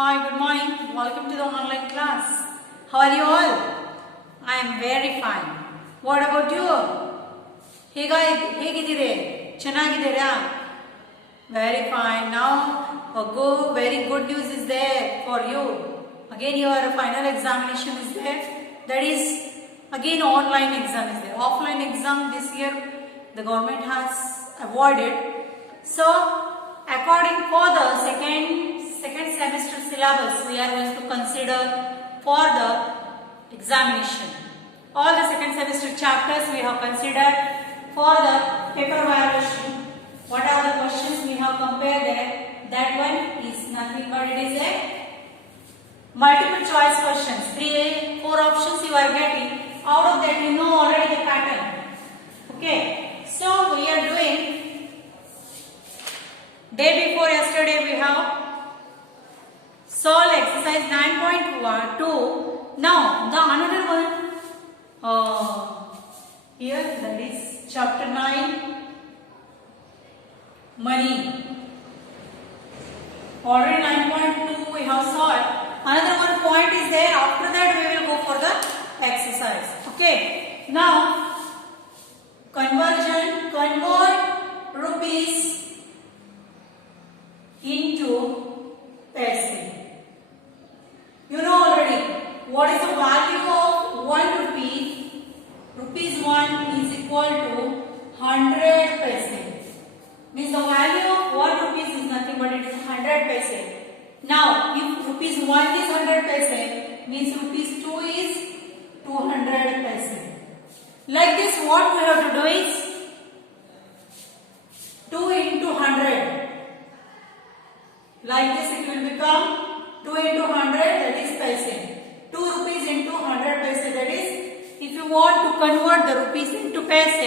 Hi, good morning. Welcome to the online class. How are you all? I am very fine. What about you? ಹೇಗಿದ್ದೀರಿ? ಚೆನ್ನಾಗಿದ್ದೀರಾ? Very fine. Now, very good news is there for you. Again, your final examination is there. That is, again, online exam is there. Offline exam this year, the government has avoided. So, according for the second semester syllabus, we are going to consider for the examination. All the second semester chapters we have considered for the paper evaluation. What are the questions we have compared there? That one is nothing but it is a multiple choice questions. 4 options you are getting. Out of that you know already the pattern. Okay. So we are doing day before yesterday we have solve exercise 9.2. Now the another one here, that is chapter 9, money. Already 9.2 we have solved. Another one point is there. After that we will go for the exercise. Okay. Now convert rupees into paise. You know already what is the value of 1 rupee. Rupees 1 is equal to 100 paise. Means the value of 1 rupees is nothing but it is 100 paise. Now if rupees 1 is 100 paise, means rupees 2 is 200 paise. Like this, what we have to do is 2 into 100. Like this it will become 2 into 100, that is paise. 2 rupees into 100 paise, that is, if you want to convert the rupees into paise,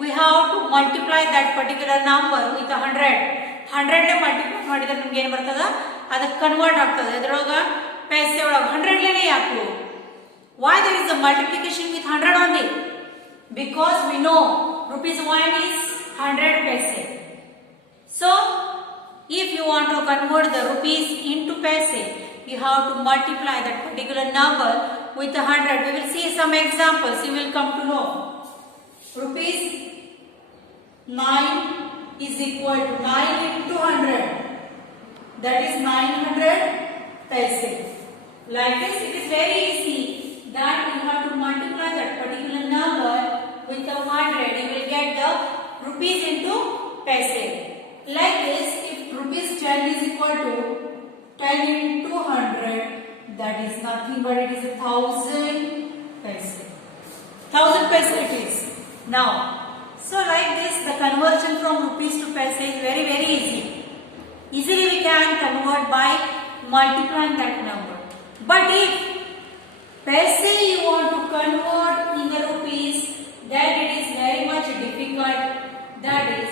we have to multiply that particular number with 100. 100 ನೇ multiply ಮಾಡಿದ್ರೆ ನಮಗೆ ಏನು ಬರ್ತದ, ಅದಕ್ಕೆ convert ಆಗ್ತದೆ. ಇದರೊಳಗ ಪೈಸೆ ಒಳಗೆ 100 ಲೇನೆ ಯಾಕು? Why there is a multiplication with 100 only? Because we know rupees 1 is 100 paise. So if you want to convert the rupees into paise, you have to multiply that particular number with 100. We will see some examples. You will come to know. Rupees 9 is equal to 9 into 100. That is 900 paise. Like this, it is very easy that you have to multiply that particular number with the 100. You will get the rupees into paise. Like this, if rupees 10 is equal to 10 into 100, that is nothing but it is 1000 paise. 1000 paise it is. Now, so like this, the conversion from rupees to paise is very easy. Easily we can convert by multiplying that number. But if paise you want to convert in the rupees, then it is very much difficult. That is,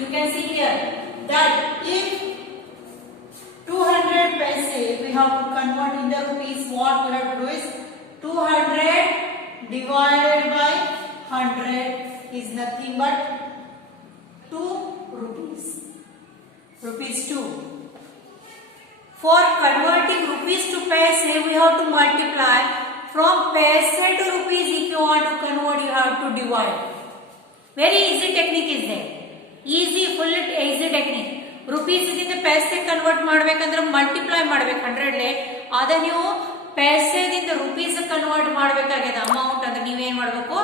you can see here that if 200 paise we have to convert in the rupees, what we have to do is 200 divided by 100 is nothing but 2 rupees. Rupees 2. For converting rupees to paise, we have to multiply. From paise to rupees, if you want to convert, you have to divide. Very easy technique is there. Full easy technique. Rupees ಇಂದ paise convert ಮಾಡಬೇಕಂದ್ರೆ multiply ಮಾಡಬೇಕು 100 ಲೇ. ಅದ ನೀವು paise ದಿಂದ rupees convert ಮಾಡಬೇಕಾಗಿದೆ amount ಅಂದ್ರೆ ನೀವು ಏನು ಮಾಡಬೇಕು,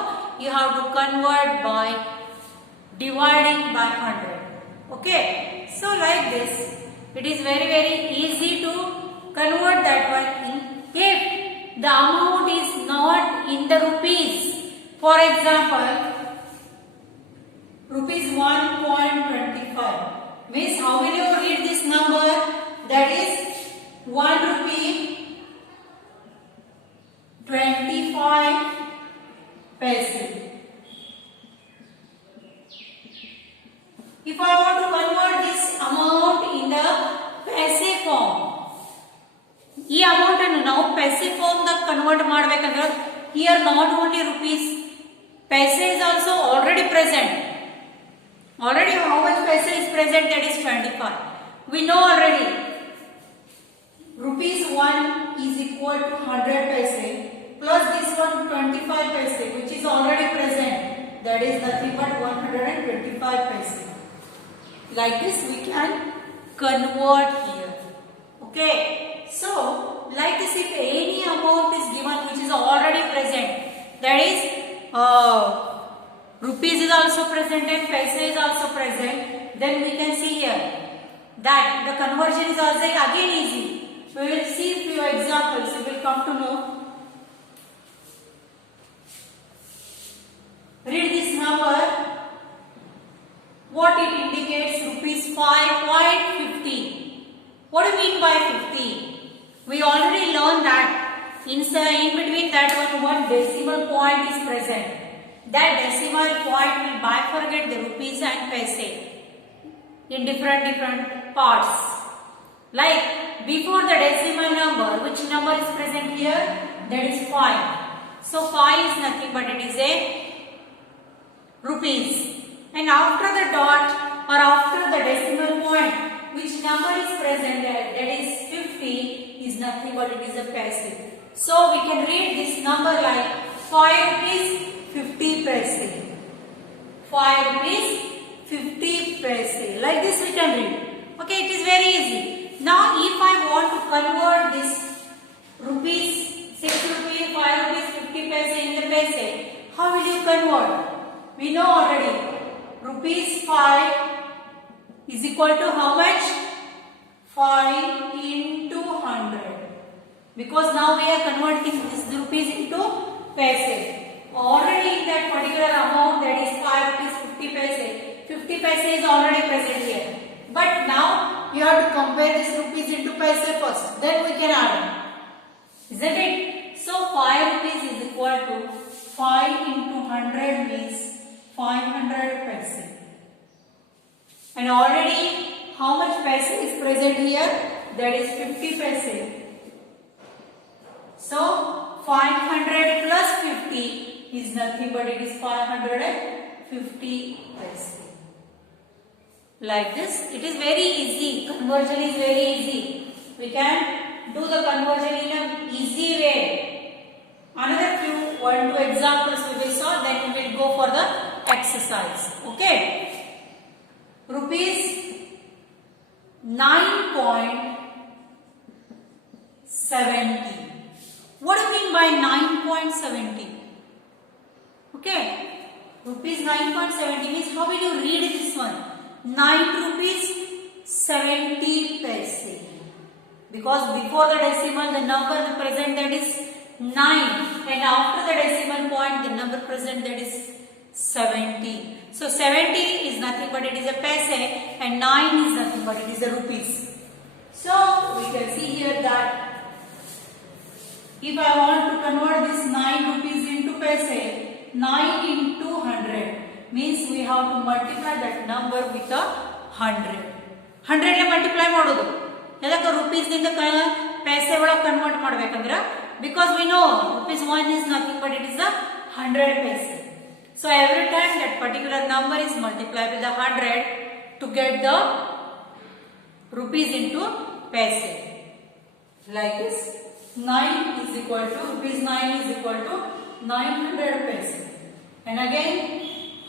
you have to convert by dividing by 100. Okay, so like this it is very easy to convert that one in, if the amount is not in the rupees. For example, rupees 1.25 means how will you read this number? That is 1 rupee 25 paise. If I want to convert this amount in the paise form, ಈ amount ಅನ್ನು ನಾವು paise form ದಾಗ convert ಮಾಡಬೇಕಂದ್ರೆ here not only rupees, paise is also already present. Already how much paise is present? That is 25. We know already 1 is equal to 100 paise plus this one 25 paise, which is already present, that is nothing but 125 paise. Like this we can convert here. Okay, so like this, if any amount is given which is already present, that is rupees is also present and paise is also present, then we can see here that the conversion is also again easy. We will see few examples, you will come to know. Read this number. What it indicates? Rupees 5.50. What do you mean by 50? We already learned that in between that one decimal point is present. That decimal point will bifurcate the rupees and paise in different parts. Like before the decimal number, which number is present here? That is 5. So 5 is nothing but it is a rupees. And after the dot or after the decimal point, which number is present there? That is 50 is nothing but it is a paise. So we can read this number like 5 rupees 50 paise. 5 rupees 50 paise. Like this we can read. Okay, it is very easy. Now if I want to convert this rupees 6 rupees, 5 rupees 50 paise in the paise, how will you convert? We know already. Rupees 5 is equal to how much? 5 into 100. Because now we are converting this rupees into paise. Already in that particular amount, that is 5 rupees 50 paise, 50 paise is already present here. But now you have to compare this rupees into paise first. Then we can add. Isn't it? So 5 rupees is equal to 5 into 100 means 500 paise. And already how much paise is present here? That is 50 paise. So 500 plus 50 is nothing but it is 550 paise. Like this, it is very easy. Conversion is very easy. We can do the conversion in an easy way. Another few 1-2 examples we will solve, then we will go for the exercise. Okay. Rupees 9.70. What do you mean by 9.70? Okay. Rupees 9.70 means how will you read this one? 9 rupees 70 paise. Because before the decimal the number present that is 9, and after the decimal point the number present that is 70. So 70 is nothing but it is a paise and 9 is nothing but it is a rupees. So we can see here that if I want to convert this 9 rupees into paise, 9 into 100 means we have to multiply that number with a 100. 100 le multiply ಮಾಡೋದು ಎದಕ್ಕೆ rupees ನಿಂದ paise ಒಳಗೆ convert ಮಾಡಬೇಕಂದ್ರೆ because we know rupees 1 is nothing but it is a 100 paise. So every time that particular number is multiplied with the 100 to get the rupees into paise. Like this, 9 is equal to rupees 9 is equal to 900 paise. And again,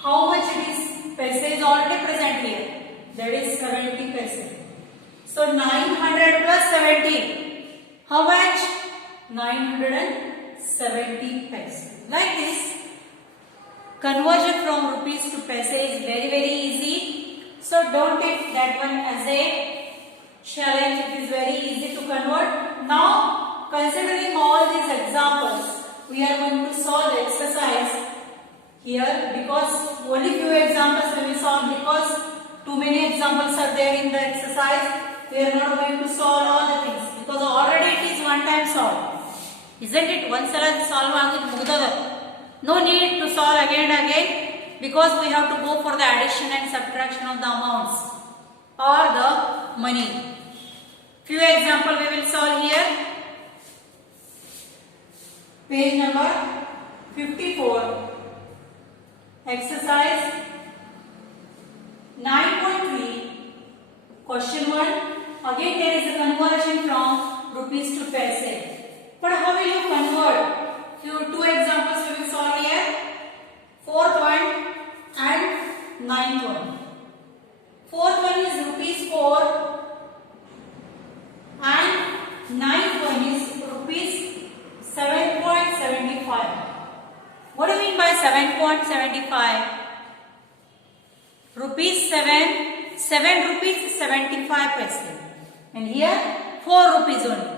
how much it is? Paise is already present here. That is 70 paise. So 900 plus 70. How much? 970 paise. Like this, conversion from rupees to paise is very easy. So don't take that one as a challenge. It is very easy to convert. Now, considering all these examples, we are going to solve the exercise here because only few examples we will solve because too many examples are there in the exercise. We are not going to solve all the things because already it is one time solved. Isn't it? Once solve agid mugdada. No need to solve again and again because we have to go for the addition and subtraction of the amounts or the money. Few examples we will solve here. Page number 54. Exercise 9.3. Question 1. Again there is a conversion from rupees to paise. ninth one is rupees 7.75. What do you mean by 7.75? Rupees 7 rupees 75 paise. And here 4 rupees only.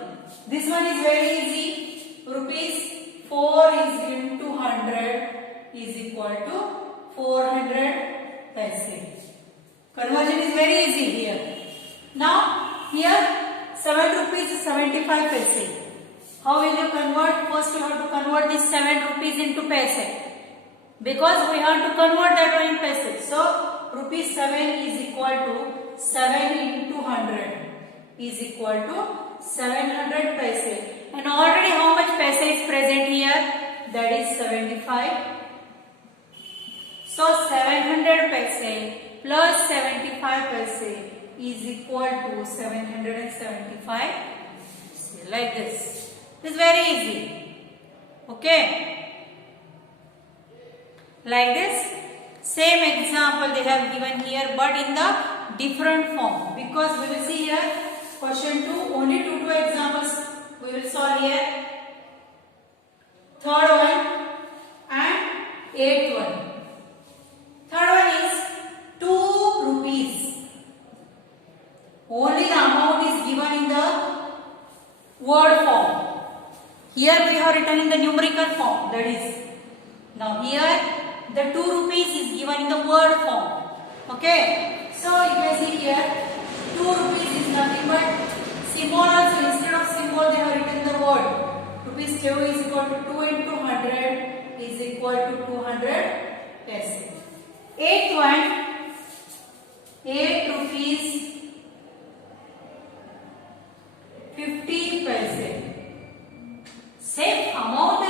This one is very easy. Rupees 4 is into 100 is equal to 400 paise. Conversion is very easy here. Now here 7 rupees 75 paise. How will you convert? First you have to convert this 7 rupees into paise. Because we have to convert that one in paise. So rupees 7 is equal to 7 into 100 is equal to 700 paise. And already how much paise is present here? That is 75. So 700 paise plus 75 paise is equal to 775. Like this. This is very easy. Okay. Like this. Same example they have given here, but in the different form. Because we will see here question 2, only two examples we will solve here. Third one and eighth one. Third one is 2 rupees. Only the amount is given in the word form. Here we have written in the numerical form. That is, now here the 2 rupees is given in the word form. Okay. So you can see here 2 rupees is nothing but symbol also. Instead of symbol they have written the word. Rupees 2 is equal to 2 into 100 is equal to 200 paise. Eighth one, 8 rupees 50 paise. Same amount,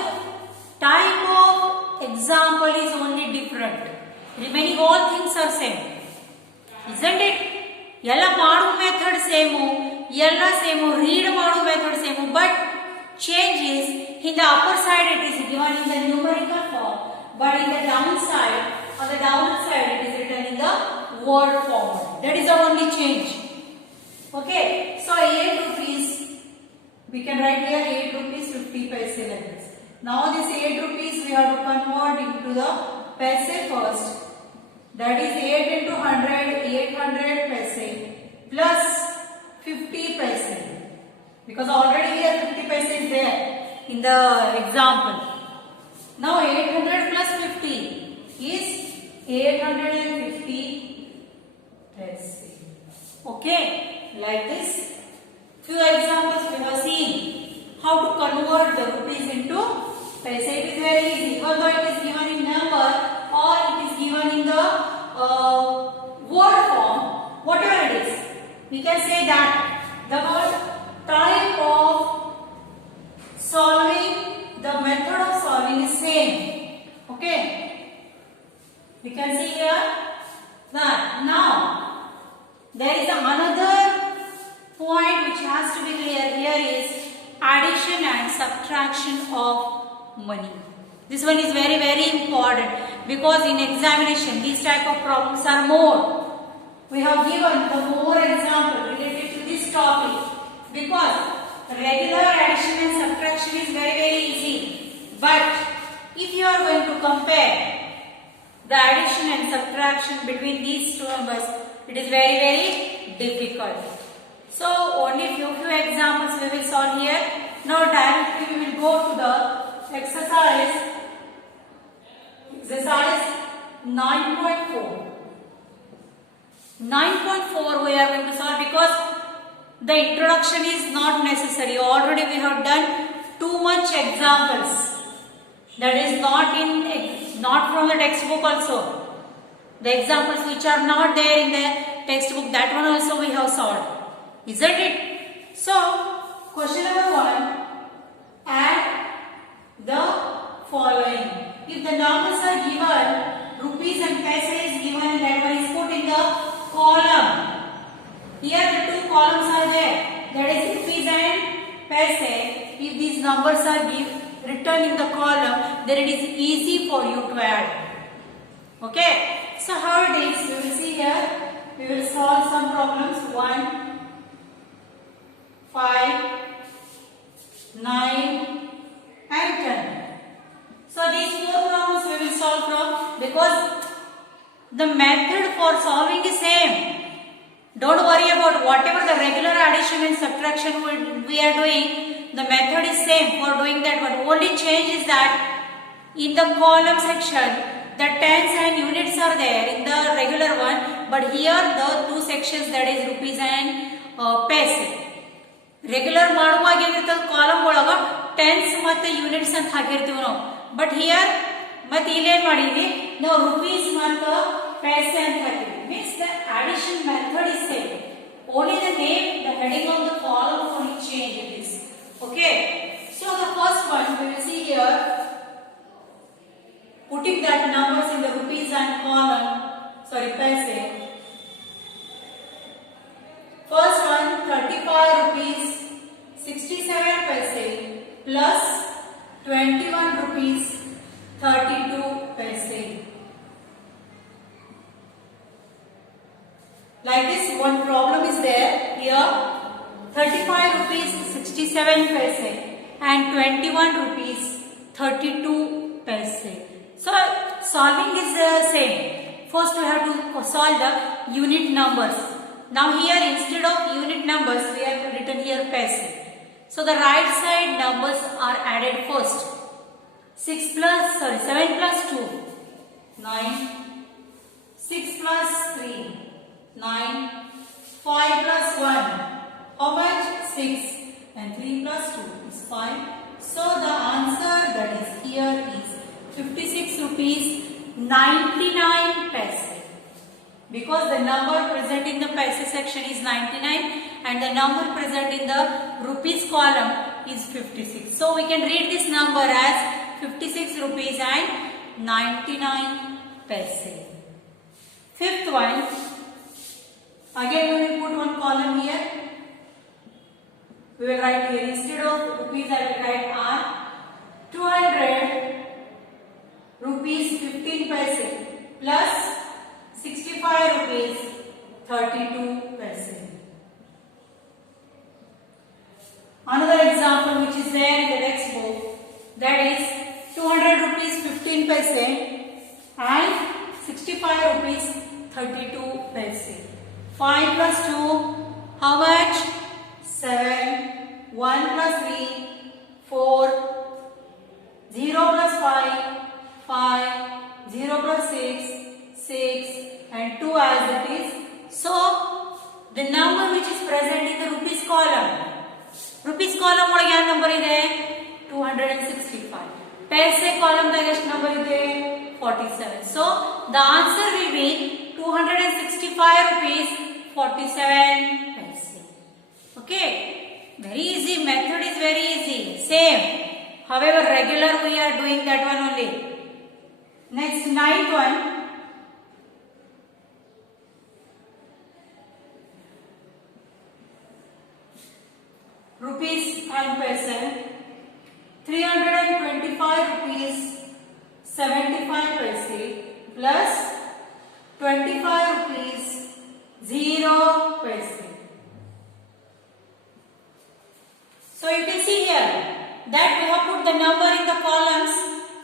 type of example is only different. Remaining all things are same. Isn't it? Yalla maadu method same, yalla same, read maadu method same, but change is in the upper side it is given in the numerical form, but in the downside, on the downside it is written in the word form. That is the only change. Okay. So 8 rupees, we can write here 8 rupees 50 paise like this. Now this 8 rupees we have to convert into the paise first. That is 8 into 100, 800 paise plus 50 paise. Because already here 50 paise is there in the example. Now 800 plus 50 is 850 paise. Okay, like this. Few examples we have seen how to convert the rupees into paise. It is very easy. Although it is given in number or it is given in the word form, whatever it is, we can say that the word type of solving, the method of solving is same. Okay, we can see here that now there is another point which has to be clear here is addition and subtraction of money. This one is very, very important because in examination these type of problems are more. We have given the more example related to this topic because regular addition and subtraction is very, very easy. But if you are going to compare the addition and subtraction between these two numbers, it is very, very difficult. So only few examples we will solve here. Now directly we will go to the exercise 9.4. 9.4 we are going to solve because the introduction is not necessary. Already we have done too much examples. That is not from the textbook also. The examples which are not there in the textbook, that one also we have solved. Isn't it? So, question number 1, add the following. If the numbers are given, rupees and paise is given and that one is put in the column. Here the two columns are there. That is rupees and paise. If these numbers are written in the column, then it is easy for you to add. Okay. So how it is? We will see here. We will solve some problems. 1, 5, 9 and 10. So these four problems we will solve from, because the method for solving is same. Don't worry about whatever the regular addition and subtraction we are doing, the method is same for doing that, but only change is that in the column section the tens and units are there in the regular one, but here the two sections, that is rupees and paise. Regular ಮಾಡುವಾಗ ಏನಿರ್ತದೆ column ಒಳಗ tense ಮತ್ತೆ units ಅಂತ ಹಾಕಿರ್ತೀವಿ ನಾವು, but here ಮತ್ತೆ ಇಲ್ಲೇನ್ ಮಾಡಿದ್ವಿ ನಾವು ರೂಪೀಸ್ ಮತ್ತು ಪೈಸೆ ಅಂತ ಹಾಕಿದ್ವಿ. Means the addition method is same, only the name, the heading of the column only change it is. Okay, so the first one we will see here, putting that numbers in the rupees and column, sorry, paise. First one, 35 rupees 67 paise plus 21 rupees 32 paise. Like this, one problem is there here. 35 rupees 67 paise and 21 rupees 32 paise. So solving is the same. First we have to solve the unit numbers. Now here instead of unit numbers we have written here paise. So the right side numbers are added first. 7 plus 2 9, 6 plus 3 9, 5 plus 1 how much 6, and 3 plus 2 is 5. So the answer that is here is 56 rupees 99 paise. Because the number present in the paise section is 99 and the number present in the rupees column is 56. So we can read this number as 56 rupees and 99 paise. Fifth one, again we will put one column here. We will write here, instead of rupees I will write R. 200 rupees 15 paise plus 65 rupees 32 paise. Another example which is there in the textbook, that is 200 rupees 15 paise and 65 rupees 32 paise. 5 plus 2 how much? 7. 1 plus 3 4. 0 plus 5 5. 0 plus 6 6 and 2 as it is. So the number which is present in the rupees column ಒಳಗೆ ಯಾವ number ಇದೆ 265. paise column ದಾಗ ಎಷ್ಟು number ಇದೆ 47. So the answer will be 265 rupees 47 paise. Okay, very easy, method is very easy, same. However regular we are doing that one only. Next, ninth one, rupees and paise. 325 rupees 75 paise plus 25 rupees 0 paise. So you can see here that we have put the number in the columns,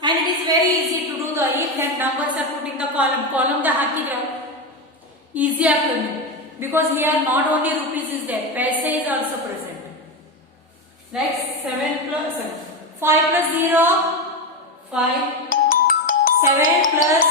and it is very easy to do the, if that numbers are put in the column da hakidra easy ಆಗ್ತದೆ, because here not only rupees is there, paise is also present. Next, 5 plus 0 5, 7 plus